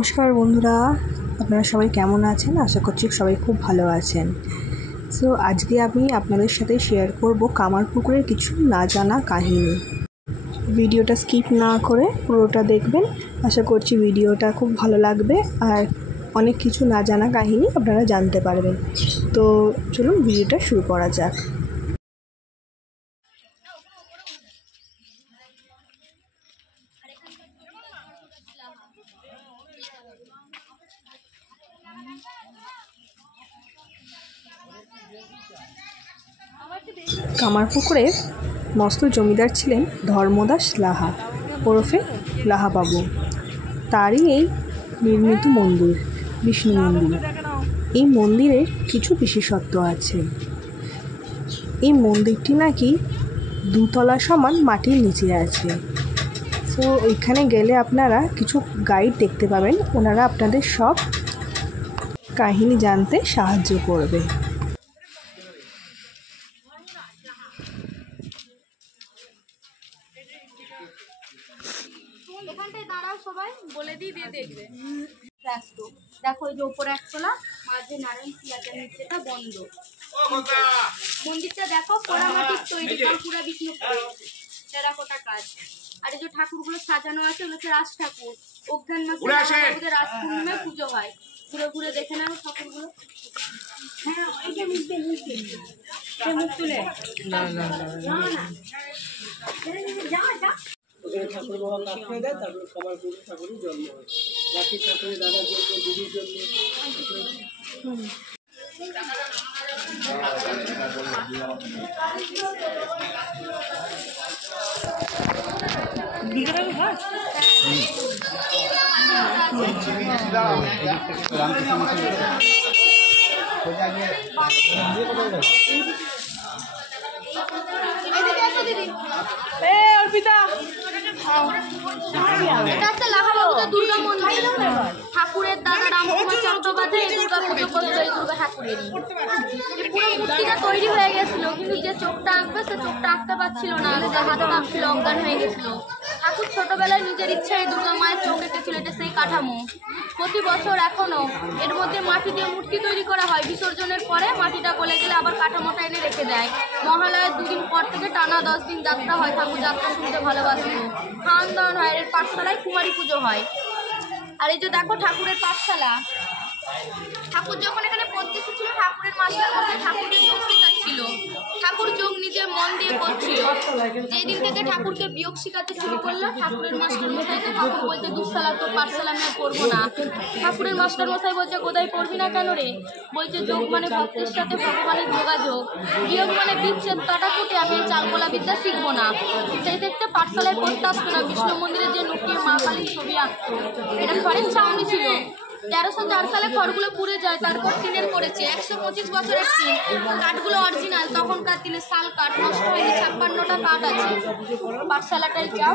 নমস্কার বন্ধুরা, আপনারা সবাই কেমন আছেন? আশা করছি সবাই খুব ভালো আছেন। সো আজকে আমি আপনাদের সাথে শেয়ার করব কামারপুকুরের কিছু না জানা কাহিনী। ভিডিওটা স্কিপ না করে পুরোটা দেখবেন। আশা করছি ভিডিওটা খুব ভালো লাগবে আর অনেক কিছু না জানা কাহিনী আপনারা জানতে পারবেন। তো চলুন ভিডিওটা শুরু করা যাক। কামারপুকুরের মস্ত জমিদার ছিলেন ধর্মদাস লাহা ওরফে লাহাবাবু। তারই এই নির্মিত মন্দির বিষ্ণু মন্দির। এই মন্দিরের কিছু বিশেষত্ব আছে। এই মন্দিরটি নাকি 2 তলা সমান মাটির নিচে আছে। সো এখানে গেলে আপনারা কিছু গাইড দেখতে পাবেন, ওনারা আপনাদের সব কাহিনী জানতে সাহায্য করবে। এখানটায় দাঁড়াও, সবাই বলে দিই, দিয়ে দেখবে। দেখো এই যে উপরে একতলা, মাঝে নারায়ণ শিলাটা, নিচেটা বন্ধ। মন্দিরটা দেখো পোড়ামাটির তৈরি, পুরা বিষ্ণুপুর টেরাকোটা কাজ। আর এই যে ঠাকুরগুলো সাজানো আছে ওগুলো হচ্ছে রাজ ঠাকুর। অঘ্রাণ মাসে ওদের রাজ পূর্ণিমায় পুজো হয়। ঘুরে ঘুরে দেখে নাও ঠাকুরগুলো। হ্যাঁ, এটা মুখ তুলে না না না না যা যা। ঠাকুর বাবা কাঁকড়ে দেয়, তারপরে কামারপুকুর ঠাকুরের জন্ম হয়। বাকি ঠাকুরের দাদার জন্য, দিদির জন্য দুর্গা মন্দির। ঠাকুরের দাদা রামকুমার চট্টোপাধ্যায় দুর্গা পুজো করতো এই দুর্গা ঠাকুরেরই। পুরো মূর্তিটা তৈরি হয়ে গেছিল, কিন্তু যে চোখটা আঁকবে সে চোখটা আঁকতে পারছিল না, হাত কাঁপছিল, অজ্ঞান হয়ে গেছিল। ঠাকুর ছোটবেলায় নিজের ইচ্ছায় দুর্গা মায়ের চোখ এঁকেছিল, এটা সেই কাঠামো। প্রতি বছর এখনো এর মধ্যে মাটি দিয়ে মূর্তি তৈরি করা হয়। বিসর্জনের পরে মাটিটা গলে গেলে আবার কাঠামোটা এনে রেখে দেয়। মহালয়ার 2 দিন পর থেকে টানা 10 দিন যাত্রা হয়। ঠাকুর যাত্রা শুনতে ভালোবাসত। খাওয়ান দাওয়ান হয়। এর পাঠশালায় কুমারী পুজো হয়। আর এই যে দেখো ঠাকুরের পাঠশালা। ঠাকুর যখন এখানে পড়তে এসেছিল, ঠাকুরের মাস্টার মশাই ঠাকুরের যোগ শেখাচ্ছিল। ঠাকুর যোগ নিজে মন দিয়ে করছিল। যেদিন থেকে ঠাকুরকে বিয়োগ শেখাতে শুরু করলো, ঠাকুরের মাস্টার মশাইকে ঠাকুর বলছে, দুঃশালা তো পাঠশালা আমি পড়বো না। ঠাকুরের মাস্টার মশাই বলছে, কোথায় পড়বি না কেন রে? বলছে, যোগ মানে ভক্তের সাথে ভগবানের যোগাযোগ, বিয়োগ মানে বিচ্ছেদ কাটাকুটি, আমি চালকলা বিদ্যা শিখবো না। সেই দেখতে পাঠশালায় পড়তে আসতো না। বিষ্ণু মন্দিরে যে লুকিয়ে মা কালীর ছবি আঁকতো। এটা খড়ের ছাউনি ছিল। 1304 সালে খড়গুলো পুড়ে যায়, তারপর টিনের করেছে। 125 বছরের টিন। কাঠগুলো অরিজিনাল, তখনকার দিনে শাল কাঠ, নষ্ট হয়নি। 56টা কাঠ আছে। পাঠশালাটাই যাও,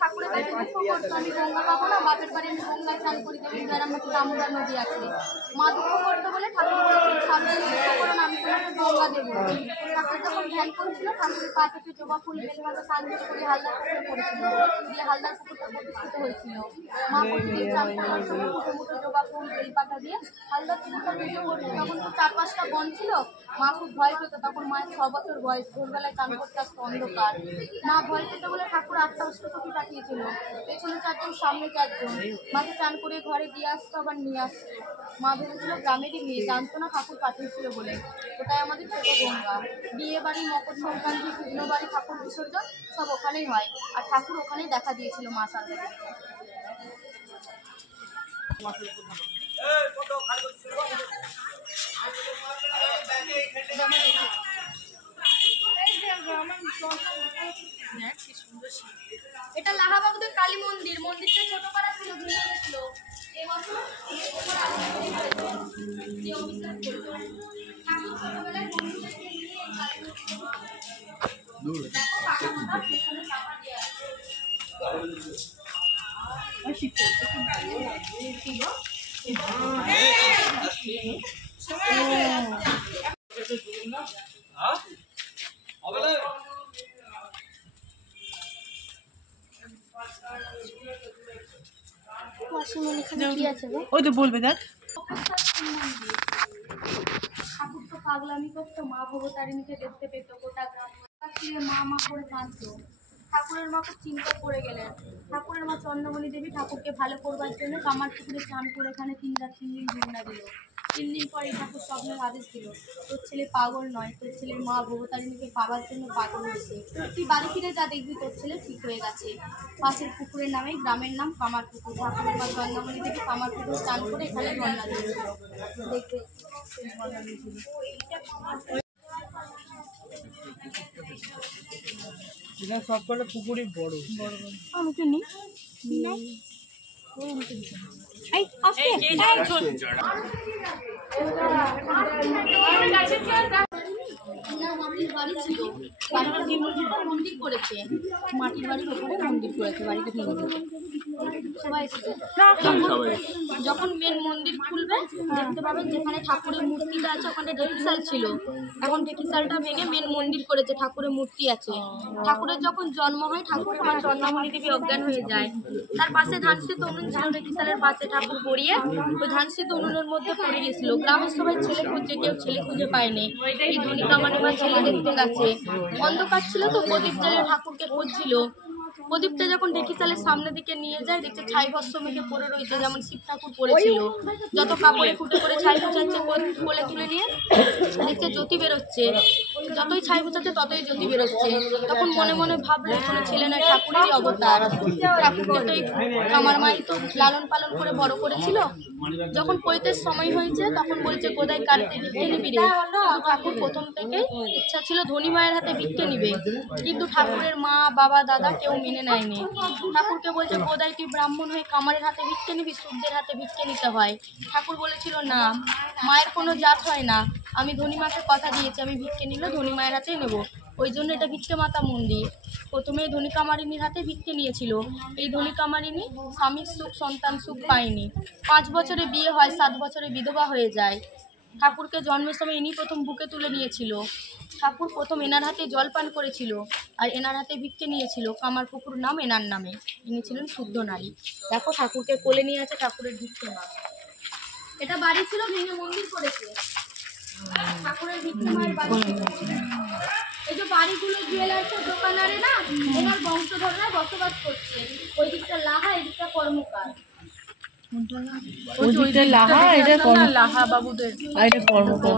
ঠাকুরের কাছে দুঃখ করতো, আমি গঙ্গা পাবো না, বাপের বাড়ি আমি গঙ্গায় স্নান করি, গ্রামের মধ্যে দামোদর নদী আছে। মা দুঃখ করতো বলে ঠাকুর বলেছিল, সামনে দুঃখ করো না, আমি তোমাকে গঙ্গা দেবো। ঠাকুর যখন ধ্যান করেছিল, ঠাকুরের পা থেকে জবা ফুল বেলভাবে সানজেট করে হালদার পুকুরে পড়েছিল, দিয়ে হালদার পুকুরটা প্রতিষ্ঠিত হয়েছিল। মা প্রতিদিন চান করার জন্য মুঠো মুঠো জবা ফুল বেলপাতা দিয়ে হালদার পুকুরটা পুজো করতো। তখন তো 4-5টা বন ছিল। মা খুব ভয় পেত। তখন মায়ের 6 বছর বয়স। ভোরবেলায় চান করতে আসতো অন্ধকার। মা ভয় পেত বলে ঠাকুর 8টা অষ্টপতি পাঠিয়েছিল। পেছন পিছনে 4 জন সামনে 4 জন। মাকে চান করে ঘরে দিয়ে আসতো আবার নিয়ে আসতো। মা ভেবেছিল গ্রামেরই মেয়ে, জানতো না ঠাকুর পাঠিয়েছিল বলে। ওটাই আমাদের ছোট গঙ্গা। বিয়ে বাড়ি, মকর সংক্রান্তি, বিভিন্ন বাড়ি ঠাকুর বিসর্জন সব ওখানেই হয়। আর ঠাকুর ওখানেই দেখা দিয়েছিল মা সাথে। এটা লাহাবাবুদের কালী মন্দির। মন্দিরটা ছোট পাড়া ছিল, ভেঙে গেছিল। এই বছর ওপর আরো তৈরি হয়েছে। যে অফিসার করলো। ঠাকুর ছোটবেলায় মন্দিরটাকে নিয়ে এই কালী মন্দির। দেখো পাকা পাকা পেছনে চাপা দিয়ে আছে। কি আছে গো? ওই তো বলবে দেখ। ঠাকুর তো পাগলামি করতো, মা ভবতারিণীকে দেখতে পেত, গোটা গ্রাম মা মা করে কাঁদতো। ঠাকুরের মা খুব চিন্তা পড়ে গেলেন। ঠাকুরের মা চন্দ্রমণি দেবী ঠাকুরকে ভালো করবার জন্য কামার পুকুরে চান করে এখানে 3 রাত 3 দিন জীবনা দিল। 3 দিন পরে ঠাকুর স্বপ্নের আদেশ দিল, তোর ছেলে পাগল নয়, তোর ছেলে মা ভবতারিণীকে পাবার জন্য পাগল হয়েছে। তুই বাড়ি ফিরে যা, দেখবি তোর ছেলে ঠিক হয়ে গেছে। পাশের পুকুরের নামেই গ্রামের নাম কামার পুকুর। ঠাকুরের মা চন্দ্রমণি দেবী কামার পুকুরে চান করে এখানে ঝর্ণা দিয়েছিল। দেখবে ঝর্ণা দিয়েছিল। এটা সব কটা পুকুরই বড়। আমাকে নি এই আস্তে মাটির বাড়ি ছিল, বাড়িটা মন্দির করেছে। মাটির বাড়ির ওপরে মন্দির করেছে, বাড়িটা ভেঙে দিয়েছে। সবাই এসেছে। যখন মেন মন্দির খুলবে দেখতে পাবেন যেখানে ঠাকুরের মূর্তিটা আছে ওখানে ঢেকিসাল ছিল, এখন ঢেকিসালটা ভেঙে মেন মন্দির করেছে, ঠাকুরের মূর্তি আছে। ঠাকুরের যখন জন্ম হয় ঠাকুরের মা চন্দ্রমণি দেবী অজ্ঞান হয়ে যায়। তার পাশে ধানসিদ্ধ উনুন ছিল, ঢেকিসালের পাশে ঠাকুর গড়িয়ে ওই ধানসিদ্ধ উনুনের মধ্যে পড়ে গেছিল। গ্রামের সবাই ছেলে খুঁজছে, কেউ ছেলে খুঁজে পায়নি। এই ধনী কামানি মা ছেলে দেখতে গেছে, অন্ধকার ছিল তো প্রদীপ জ্বালিয়ে ঠাকুরকে খুঁজছিল। প্রদীপটা যখন ঢেকিসালের সামনের দিকে নিয়ে যায় দেখছে ছাই ভস্ম মেখে পড়ে রয়েছে, যেমন শিব ঠাকুর পড়েছিল। যত কাপড়ে ফুটে করে ছাই বোঝাচ্ছে কোলে তুলে নিয়ে দেখছে জ্যোতি বেরোচ্ছে, যতই ছাই বোঝাচ্ছে ততই জ্যোতি বেরোচ্ছে। তখন মনে মনে ভাবলো কোনো ছেলে নয়, ঠাকুরেরই অবতার। ঠাকুরকে তো এই কামার মাই তো লালন পালন করে বড় করেছিল। যখন পৈতের সময় হয়েছে তখন বলছে গোদাই কাটতে ভিক্ষে নিবি রে। ঠাকুর প্রথম থেকে ইচ্ছা ছিল ধনী মায়ের হাতে ভিক্ষে নিবে, কিন্তু ঠাকুরের মা বাবা দাদা কেউ মেনে নেয়নি। ঠাকুরকে বলছে গোদাই তুই ব্রাহ্মণ হয়ে কামারের হাতে ভিক্ষে নিবি, সূর্যের হাতে ভিক্ষে নিতে হয়। ঠাকুর বলেছিল না, মায়ের কোনো জাত হয় না, আমি ধনী মাকে কথা দিয়েছি আমি ভিক্ষে নিলে ধনী মায়ের হাতেই নেবো। ওই জন্য এটা ভিক্ষে মাতা মন্দির। প্রথমে ধনী কামারিনীর হাতে ভিক্ষে নিয়েছিল। এই ধনী কামারিনী স্বামীর সুখ সন্তান সুখ পায়নি। 5 বছরে বিয়ে হয়, 7 বছরে বিধবা হয়ে যায়। ঠাকুরকে জন্মের সময় ইনি প্রথম বুকে তুলে নিয়েছিল। ঠাকুর প্রথম এনার হাতে জল পান করেছিল আর এনার হাতে ভিক্ষে নিয়েছিল। কামার পুকুর নাম এনার নামে, ইনি ছিলেন শুদ্ধ নারী। দেখো ঠাকুরকে কোলে নিয়ে আছে ঠাকুরের ভিক্ষে মা। এটা বাড়ি ছিল, ভেঙে মন্দির করেছে। ঠাকুরের ভিক্ষে মায়ের বাড়ি ছিল। এই যে বাড়িগুলো জুয়েলার্সের দোকানারে না, ওনার বংশধররা বসবাস করছে। ওই দিকটা লাহা, এই দিকটা কর্মকার। লাহা বাবুদের আর এটা কর্মকার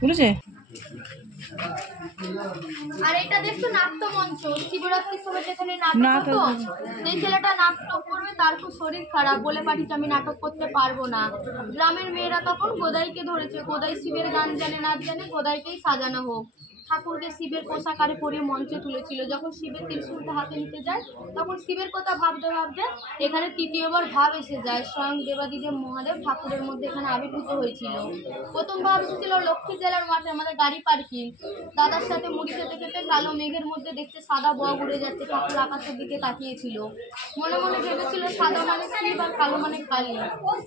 বুঝেছে। আর এটা দেখছো নাট্যমঞ্চ, শিবরাত্রির সময় যেখানে নাটক হতো, সেই ছেলেটা নাটক করবে, তার খুব শরীর খারাপ, বলে পাঠিয়েছে আমি নাটক করতে পারবো না। গ্রামের মেয়েরা তখন গোদাইকে ধরেছে, গোদাই শিবের গান জানে নাচ জানে, গোদাইকেই সাজানো হোক। ঠাকুরকে শিবের পোশাক আরে পরিয়ে মঞ্চে তুলেছিল। যখন শিবের ত্রিশূলটা হাতে নিতে যায় তখন শিবের কথা ভাবতে ভাবতে এখানে তৃতীয়বার ভাব এসে যায়। স্বয়ং দেবাদিদেব মহাদেব ঠাকুরের মধ্যে এখানে আবির্ভূত হয়েছিল। প্রথম ভাব এসেছিল লক্ষ্মী জেলার মাঠে, আমাদের গাড়ি পার্কিং। দাদার সাথে মুড়ি খেতে খেতে কালো মেঘের মধ্যে দেখতে সাদা বক উড়ে যাচ্ছে, ঠাকুর আকাশের দিকে তাকিয়েছিল। মনে মনে ভেবেছিল সাদা মানে শিব আর কালো মানে কালী।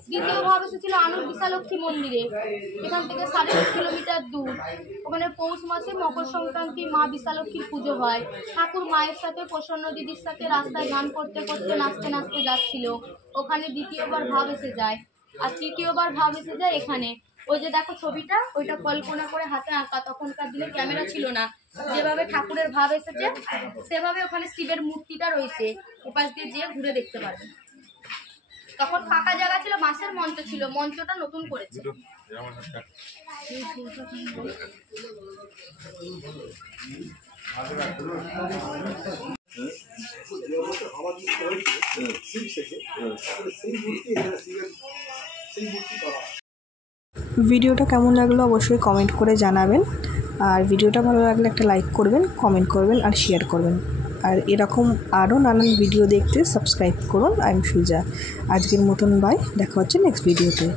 দ্বিতীয় ভাব এসেছিল আনুর বিশালক্ষী মন্দিরে, এখান থেকে 7.5 কিলোমিটার দূর। ওখানে পৌষ মাসে মকর সংক্রান্তি মা বিশালক্ষীর পুজো হয়। ঠাকুর মায়ের সাথে প্রসন্ন দিদির সাথে রাস্তায় গান করতে করতে নাচতে নাচতে যাচ্ছিল। ওখানে দ্বিতীয়বার ভাব এসে যায়। আর তৃতীয়বার ভাব এসে যায় এখানে। ওই যে দেখো ছবিটা, ওইটা কল্পনা করে হাতে আঁকা। তখনকার দিনে ক্যামেরা ছিল না, যেভাবে ঠাকুরের ভাব এসেছে সেভাবে ওখানে শিবের মূর্তিটা রয়েছে, ওপাশ দিয়ে যেয়ে ঘুরে দেখতে পারবে। তখন ফাঁকা জায়গা ছিল, বাঁশের মঞ্চ ছিল, মঞ্চটা নতুন করেছে। ভিডিওটা কেমন লাগলো অবশ্যই কমেন্ট করে জানাবেন। আর ভিডিওটা ভালো লাগলে একটা লাইক করবেন, কমেন্ট করবেন আর শেয়ার করবেন। আর এরকম আরও নানান ভিডিও দেখতে সাবস্ক্রাইব করুন। আই এম সুজা। আজকের মতন বাই, দেখা হচ্ছে নেক্সট ভিডিওতে।